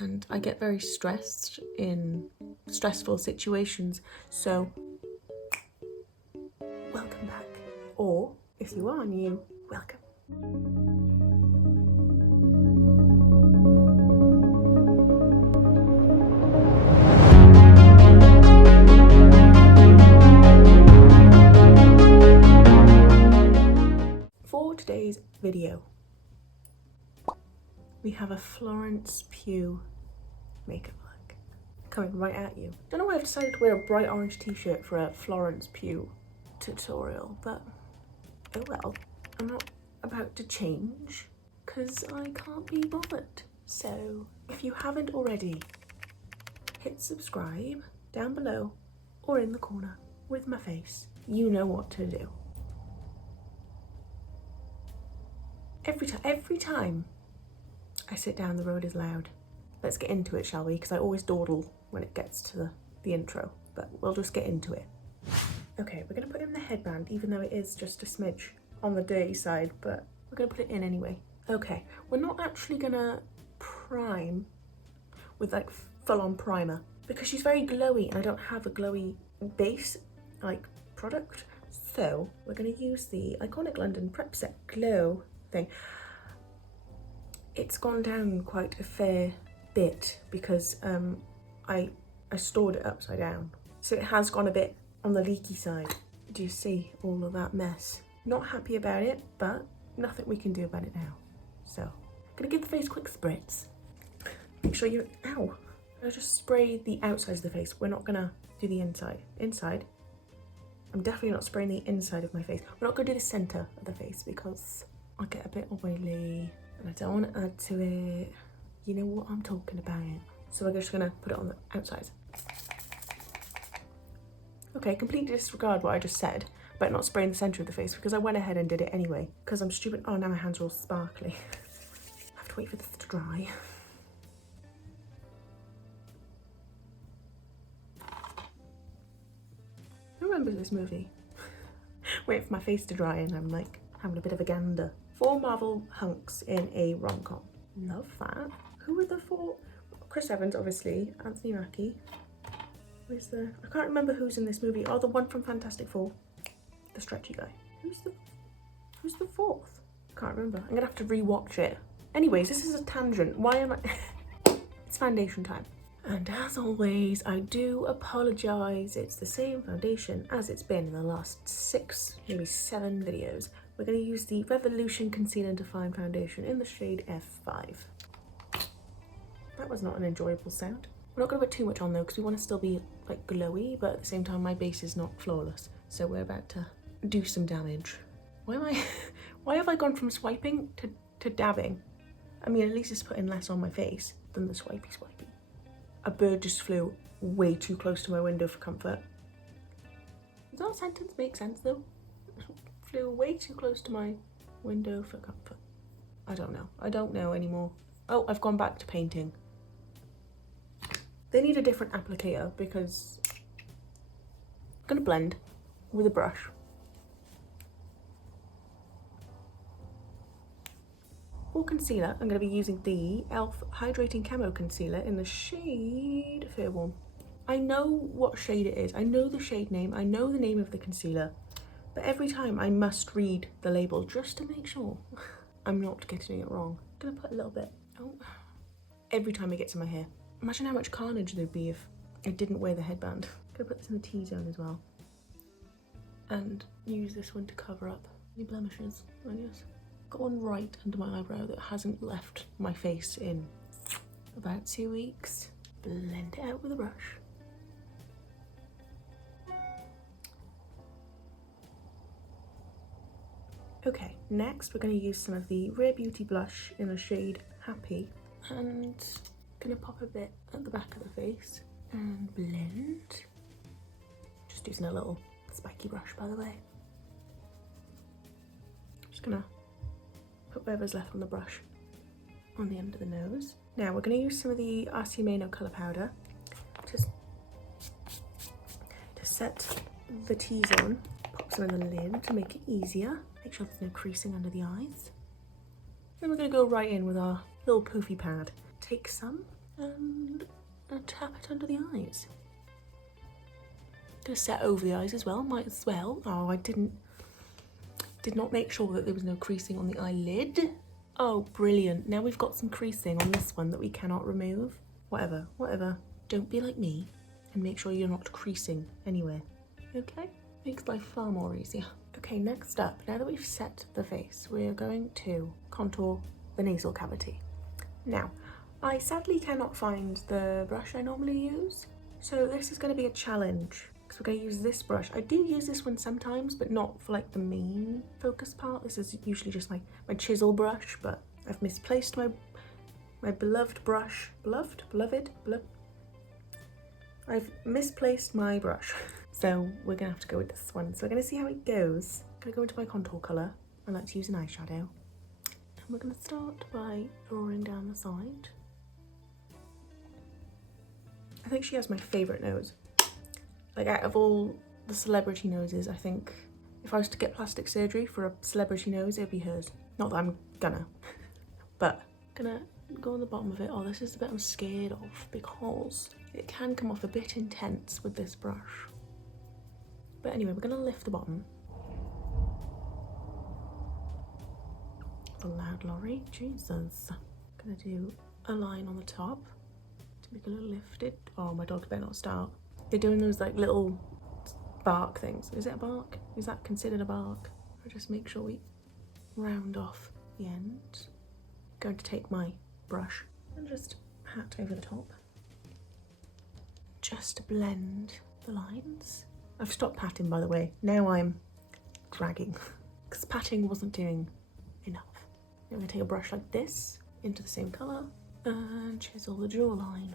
and I get very stressed in stressful situations, so welcome back. Or, if you are new, welcome. For today's video, we have a Florence Pugh makeup look coming right at you. Don't know why I've decided to wear a bright orange t-shirt for a Florence Pugh tutorial, but oh well. I'm not about to change because I can't be bothered. So if you haven't already, hit subscribe down below or in the corner with my face. You know what to do. Every time I sit down, the road is loud. Let's get into it, shall we? Because I always dawdle when it gets to the intro, but we'll just get into it. Okay, we're gonna put in the headband, even though it is just a smidge on the dirty side, but we're gonna put it in anyway. Okay, we're not actually gonna prime with like full-on primer because she's very glowy and I don't have a glowy base like product. So we're gonna use the Iconic London Prep Set Glow thing. It's gone down quite a fair bit because I stored it upside down. So it has gone a bit on the leaky side. Do you see all of that mess? Not happy about it, but nothing we can do about it now. So I'm gonna give the face a quick spritz. Make sure you, ow. I'll just spray the outside of the face. We're not gonna do the inside. Inside, I'm definitely not spraying the inside of my face. We're not gonna do the center of the face because I'll get a bit oily and I don't want to add to it. You know what I'm talking about. So we're just gonna put it on the outside. Okay, completely disregard what I just said about not spraying the center of the face because I went ahead and did it anyway because I'm stupid. Oh, now my hands are all sparkly. I have to wait for this to dry. Who remembers this movie? Wait for my face to dry and I'm like having a bit of a gander. 4 Marvel hunks in a rom-com. Love that. Who were the 4? Chris Evans, obviously. Anthony Mackie. Where's the... I can't remember who's in this movie. Oh, the one from Fantastic Four. The stretchy guy. Who's the 4th? Can't remember. I'm gonna have to re-watch it. Anyways, this is a tangent. Why am I... It's foundation time. And as always, I do apologise. It's the same foundation as it's been in the last 6, maybe 7 videos. We're going to use the Revolution Concealer and Define Foundation in the shade F5. That was not an enjoyable sound. We're not going to put too much on though because we want to still be like glowy, but at the same time my base is not flawless. So we're about to do some damage. Why have I gone from swiping to dabbing? I mean, at least it's putting less on my face than the swipey. A bird just flew way too close to my window for comfort. Does that sentence make sense though? Flew way too close to my window for comfort. I don't know anymore. Oh, I've gone back to painting. They need a different applicator because I'm gonna blend with a brush. For concealer, I'm gonna be using the e.l.f. Hydrating Camo Concealer in the shade Fair Warm. I know what shade it is. I know the shade name. I know the name of the concealer. But every time I must read the label just to make sure I'm not getting it wrong. I'm gonna put a little bit, oh, every time it gets in my hair. Imagine how much carnage there'd be if I didn't wear the headband. I'm gonna put this in the T-zone as well. And use this one to cover up any blemishes, I guess. Got one right under my eyebrow that hasn't left my face in about 2 weeks. Blend it out with a brush. Okay, next we're going to use some of the Rare Beauty blush in the shade Happy and going to pop a bit at the back of the face and blend. Just using a little spiky brush, by the way. Just going to put whatever's left on the brush on the end of the nose. Now we're going to use some of the RC Colour Powder to set the T-zone. Pop some in the lid to make it easier. Make sure there's no creasing under the eyes. Then we're going to go right in with our little poofy pad. Take some and tap it under the eyes. Gonna set over the eyes as well, might as well. Oh, I did not make sure that there was no creasing on the eyelid. Oh, brilliant. Now we've got some creasing on this one that we cannot remove. Whatever. Don't be like me and make sure you're not creasing anywhere. Okay? Makes life far more easier. Okay, next up, now that we've set the face, we're going to contour the nasal cavity. Now, I sadly cannot find the brush I normally use, so this is going to be a challenge because we're going to use this brush. I do use this one sometimes, but not for like the main focus part. This is usually just my chisel brush, but I've misplaced my beloved brush. I've misplaced my brush. So we're gonna have to go with this one. So we're gonna see how it goes. I'm gonna go into my contour colour. I like to use an eyeshadow. And we're gonna start by drawing down the side. I think she has my favourite nose. Like out of all the celebrity noses, I think if I was to get plastic surgery for a celebrity nose, it'd be hers. Not that I'm gonna, but gonna go on the bottom of it. Oh, this is the bit I'm scared of because it can come off a bit intense with this brush. But anyway, we're gonna lift the bottom. The loud lorry, Jesus. Gonna do a line on the top to make it a little lifted. Oh, my dog better not start. They're doing those like little bark things. Is it a bark? Is that considered a bark? I'll just make sure we round off the end. Going to take my brush and just pat over the top. Just to blend the lines. I've stopped patting, by the way. Now I'm dragging because patting wasn't doing enough. I'm going to take a brush like this into the same colour and chisel the jawline.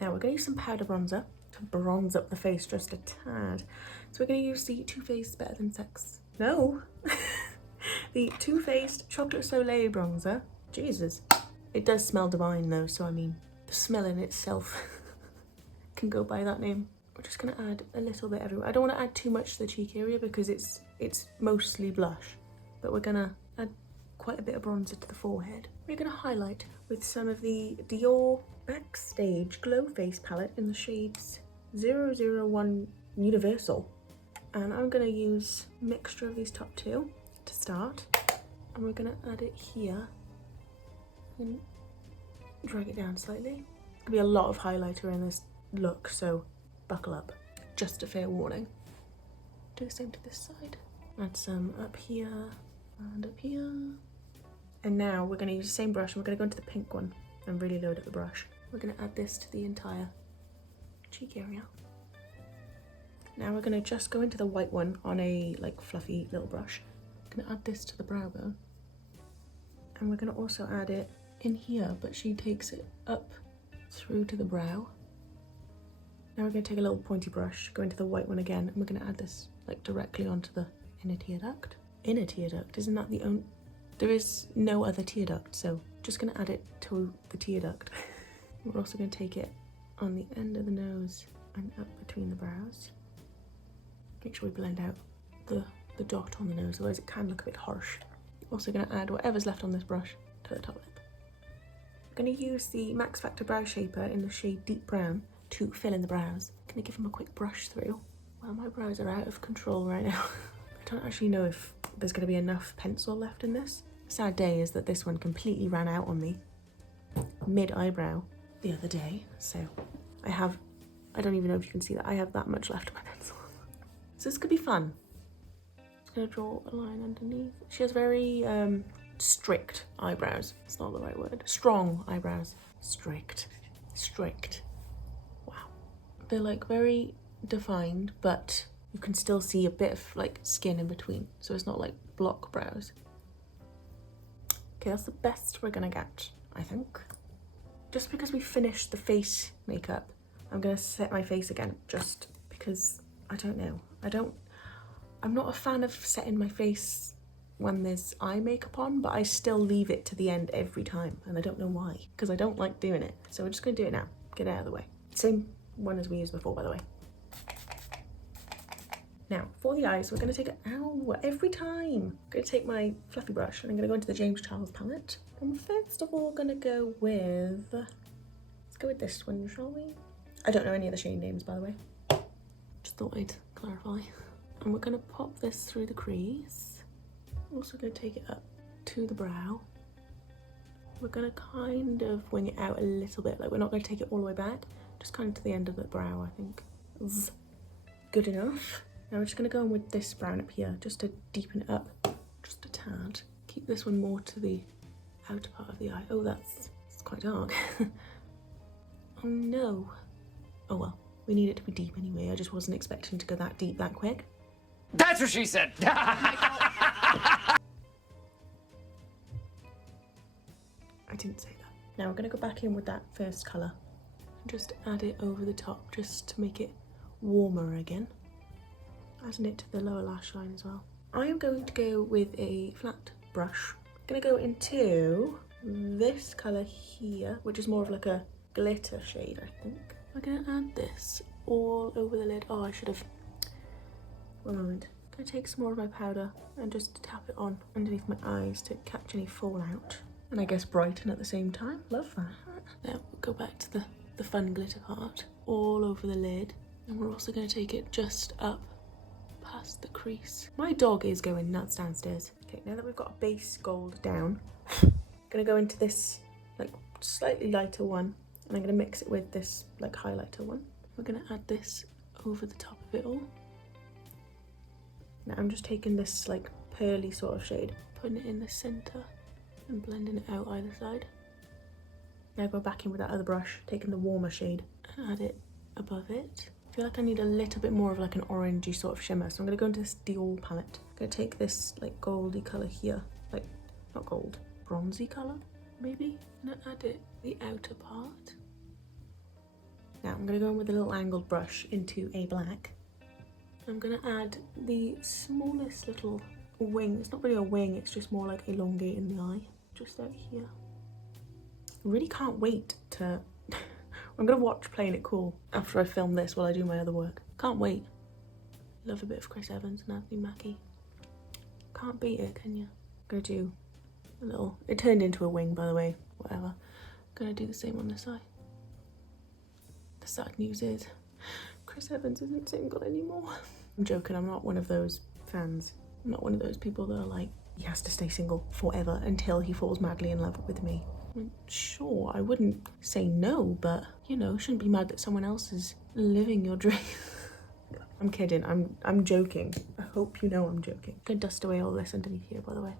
Now we're going to use some powder bronzer to bronze up the face just a tad. So we're going to use the Too Faced Better Than Sex. No! The Too Faced Chocolate Soleil bronzer. Jesus. It does smell divine though, so I mean, the smell in itself can go by that name. We're just going to add a little bit everywhere. I don't want to add too much to the cheek area because it's mostly blush, but we're going to add quite a bit of bronzer to the forehead. We're going to highlight with some of the Dior Backstage Glow Face palette in the shades 001 Universal. And I'm going to use a mixture of these top two to start. And we're going to add it here and drag it down slightly. There's going to be a lot of highlighter in this look, so buckle up. Just a fair warning. Do the same to this side. Add some up here and up here. And now we're going to use the same brush and we're going to go into the pink one and really load up the brush. We're going to add this to the entire cheek area. Now we're going to just go into the white one on a like fluffy little brush. I'm going to add this to the brow bone. And we're going to also add it in here, but she takes it up through to the brow. Now we're going to take a little pointy brush, go into the white one again, and we're going to add this like directly onto the inner tear duct. Inner tear duct, isn't that the only... There is no other tear duct, so just going to add it to the tear duct. We're also going to take it on the end of the nose and up between the brows. Make sure we blend out the dot on the nose, otherwise it can look a bit harsh. Also going to add whatever's left on this brush to the top lip. I'm going to use the Max Factor Brow Shaper in the shade Deep Brown to fill in the brows. I'm going to give them a quick brush through. Well, my brows are out of control right now. I don't actually know if there's going to be enough pencil left in this. Sad day is that this one completely ran out on me mid-eyebrow the other day. So I don't even know if you can see that, I have that much left of my pencil. So this could be fun. Just going to draw a line underneath. She has very strict eyebrows. It's not the right word. Strong eyebrows. Strict. Wow. They're like very defined, but you can still see a bit of like skin in between. So it's not like block brows. Okay, that's the best we're gonna get, I think. Just because we finished the face makeup, I'm gonna set my face again, just because I don't know. I'm not a fan of setting my face when there's eye makeup on, but I still leave it to the end every time, and I don't know why, because I don't like doing it. So we're just gonna do it now, get it out of the way. Same one as we used before, by the way. Now, for the eyes, we're gonna take every time. I'm gonna take my fluffy brush and I'm gonna go into the James Charles palette. I'm first of all gonna go with, let's go with this one, shall we? I don't know any of the shade names, by the way. Just thought I'd clarify. And we're gonna pop this through the crease. Also gonna take it up to the brow. We're gonna kind of wing it out a little bit, like we're not gonna take it all the way back, just kind of to the end of the brow, I think. Is good enough. Now we're just gonna go in with this brown up here, just to deepen it up, just a tad. Keep this one more to the outer part of the eye. Oh, it's quite dark. Oh no. Oh well, we need it to be deep anyway. I just wasn't expecting to go that deep that quick. That's what she said. I didn't say that. Now we're gonna go back in with that first colour and just add it over the top, just to make it warmer again. Adding it to the lower lash line as well. I am going to go with a flat brush. I'm gonna go into this colour here, which is more of like a glitter shade, I think. I'm gonna add this all over the lid. Oh, I should have. One moment. I'm gonna take some more of my powder and just tap it on underneath my eyes to catch any fallout. And I guess brighten at the same time. Love that. Now we'll go back to the fun glitter part. All over the lid. And we're also gonna take it just up past the crease. My dog is going nuts downstairs. Okay, now that we've got a base gold down, I'm gonna go into this like slightly lighter one, and I'm gonna mix it with this like highlighter one. We're gonna add this over the top of it all. Now I'm just taking this like pearly sort of shade, putting it in the center and blending it out either side. Now go back in with that other brush, taking the warmer shade and add it above it. I feel like I need a little bit more of like an orangey sort of shimmer, so I'm gonna go into this Dior palette. I'm gonna take this like goldy colour here, like not gold, bronzy colour maybe, and add it the outer part. Now I'm gonna go in with a little angled brush into a black. I'm gonna add the smallest little wing. It's not really a wing, it's just more like elongating the eye, just out here. I really can't wait to I'm gonna watch Playing It Cool after I film this while I do my other work. Can't wait. Love a bit of Chris Evans and Anthony Mackie. Can't beat it, can you? Gonna do a little, it turned into a wing by the way, whatever. Gonna do the same on this eye. The sad news is, Chris Evans isn't single anymore. I'm joking, I'm not one of those fans. I'm not one of those people that are like, he has to stay single forever until he falls madly in love with me. I mean, sure, I wouldn't say no, but, you know, shouldn't be mad that someone else is living your dream. I'm kidding, I'm joking. I hope you know I'm joking. I'm gonna dust away all this underneath here, by the way.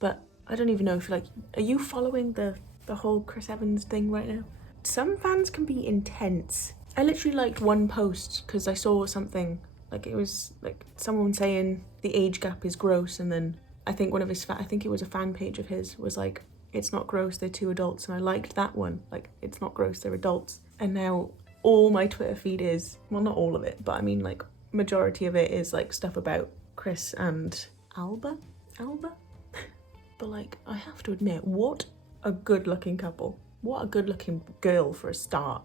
But I don't even know if you're like, are you following the whole Chris Evans thing right now? Some fans can be intense. I literally liked one post because I saw something, like it was like someone saying the age gap is gross, and then I think one of his, I think it was a fan page of his, was like, it's not gross, they're two adults, and I liked that one. Like, it's not gross, they're adults. And now all my Twitter feed is, well, not all of it, but I mean like majority of it is like stuff about Chris and Alba? But like, I have to admit, what a good looking couple. What a good looking girl for a start.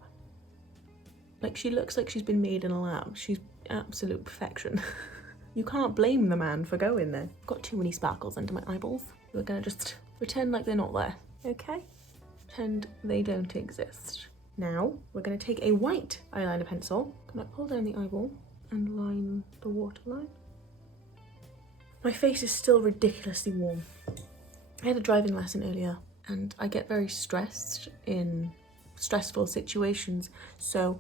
Like, she looks like she's been made in a lab. She's absolute perfection. You can't blame the man for going there. Got too many sparkles under my eyeballs. We're gonna just pretend like they're not there, okay? Pretend they don't exist. Now, we're gonna take a white eyeliner pencil. Gonna pull down the eyeball and line the waterline. My face is still ridiculously warm. I had a driving lesson earlier, and I get very stressed in stressful situations, so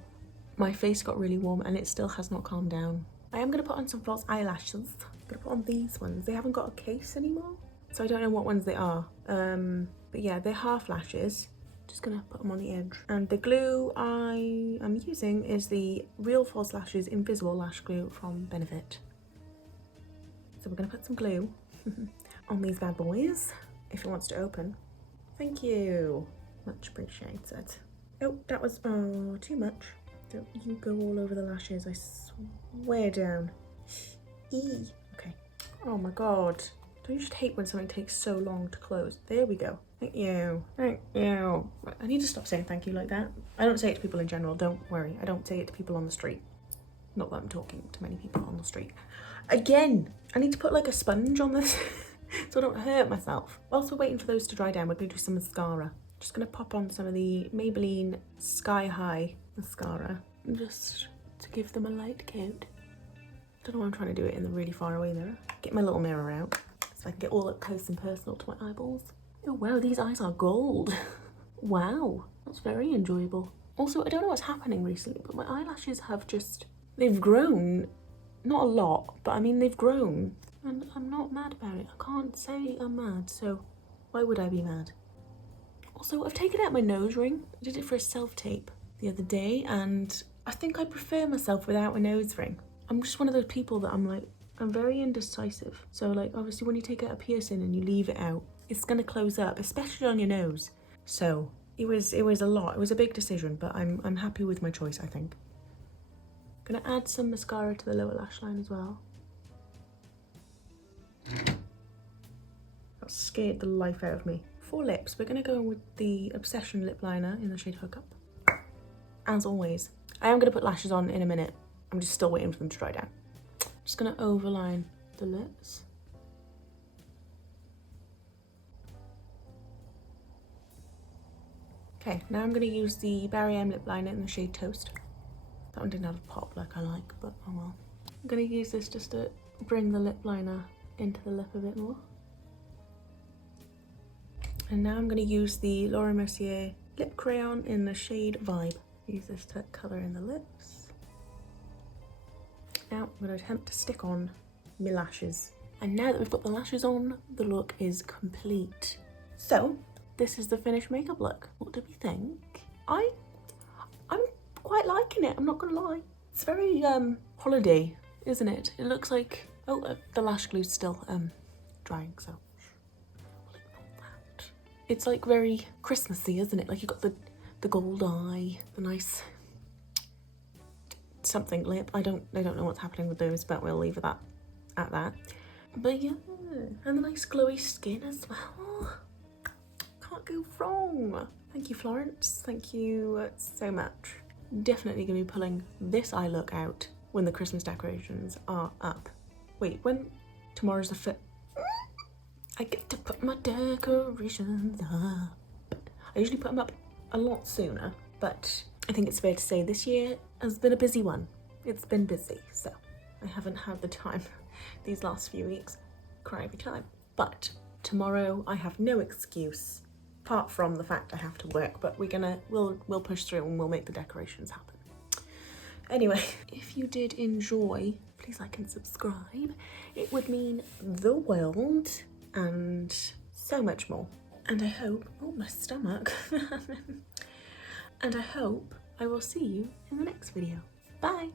my face got really warm and it still has not calmed down. I am going to put on some false eyelashes. I'm going to put on these ones. They haven't got a case anymore, so I don't know what ones they are. But yeah, they're half lashes. Just going to put them on the edge. And the glue I am using is the Real False Lashes Invisible Lash Glue from Benefit. So we're going to put some glue on these bad boys, if it wants to open. Thank you. Much appreciated. Oh, that was too much. Don't you go all over the lashes, I swear down. Eee. Okay. Oh my god. Don't you just hate when something takes so long to close? There we go. Thank you. Thank you. I need to stop saying thank you like that. I don't say it to people in general, don't worry. I don't say it to people on the street. Not that I'm talking to many people on the street. Again, I need to put like a sponge on this. so I don't hurt myself. Whilst we're waiting for those to dry down, we're going to do some mascara. Just going to pop on some of the Maybelline Sky High mascara, just to give them a light coat. Don't know why I'm trying to do it in the really far away mirror. Get my little mirror out so I can get all up close and personal to my eyeballs. Oh wow, these eyes are gold. Wow, that's very enjoyable. Also, I don't know what's happening recently, but my eyelashes have just, they've grown. Not a lot, but I mean they've grown. And I'm not mad about it. I can't say I'm mad, so why would I be mad? Also, I've taken out my nose ring. I did it for a self-tape the other day, and I think I prefer myself without a nose ring. I'm just one of those people that I'm very indecisive. So like, obviously when you take out a piercing and you leave it out, it's gonna close up, especially on your nose. So it was a lot. It was a big decision, but I'm happy with my choice, I think. Gonna add some mascara to the lower lash line as well. That scared the life out of me. For lips, we're gonna go in with the Obsession lip liner in the shade Hookup. As always, I am gonna put lashes on in a minute. I'm just still waiting for them to dry down. Just gonna overline the lips. Okay, now I'm gonna use the Barry M lip liner in the shade Toast. That one didn't have a pop like I like, but oh well. I'm gonna use this just to bring the lip liner into the lip a bit more. And now I'm gonna use the Laura Mercier lip crayon in the shade Vibe. Use this to colour in the lips. Now I'm gonna attempt to stick on my lashes. And now that we've got the lashes on, the look is complete. So, this is the finished makeup look. What do we think? I'm quite liking it, I'm not gonna lie. It's very holiday, isn't it? It looks like, oh, the lash glue's still drying, so we'll ignore that. It's like very Christmassy, isn't it? Like you've got the gold eye, the nice something lip. I don't know what's happening with those, but we'll leave it at that. But yeah, and the nice glowy skin as well. Can't go wrong. Thank you, Florence. Thank you so much. Definitely gonna be pulling this eye look out when the Christmas decorations are up. Wait, when? Tomorrow's the 5th. I get to put my decorations up. I usually put them up a lot sooner, but I think it's fair to say this year has been a busy one. It's been busy, so I haven't had the time these last few weeks. Cry every time. But tomorrow I have no excuse, apart from the fact I have to work, but we'll push through and we'll make the decorations happen. Anyway, if you did enjoy, please like and subscribe. It would mean the world and so much more. And I hope, oh my stomach, and I hope I will see you in the next video. Bye.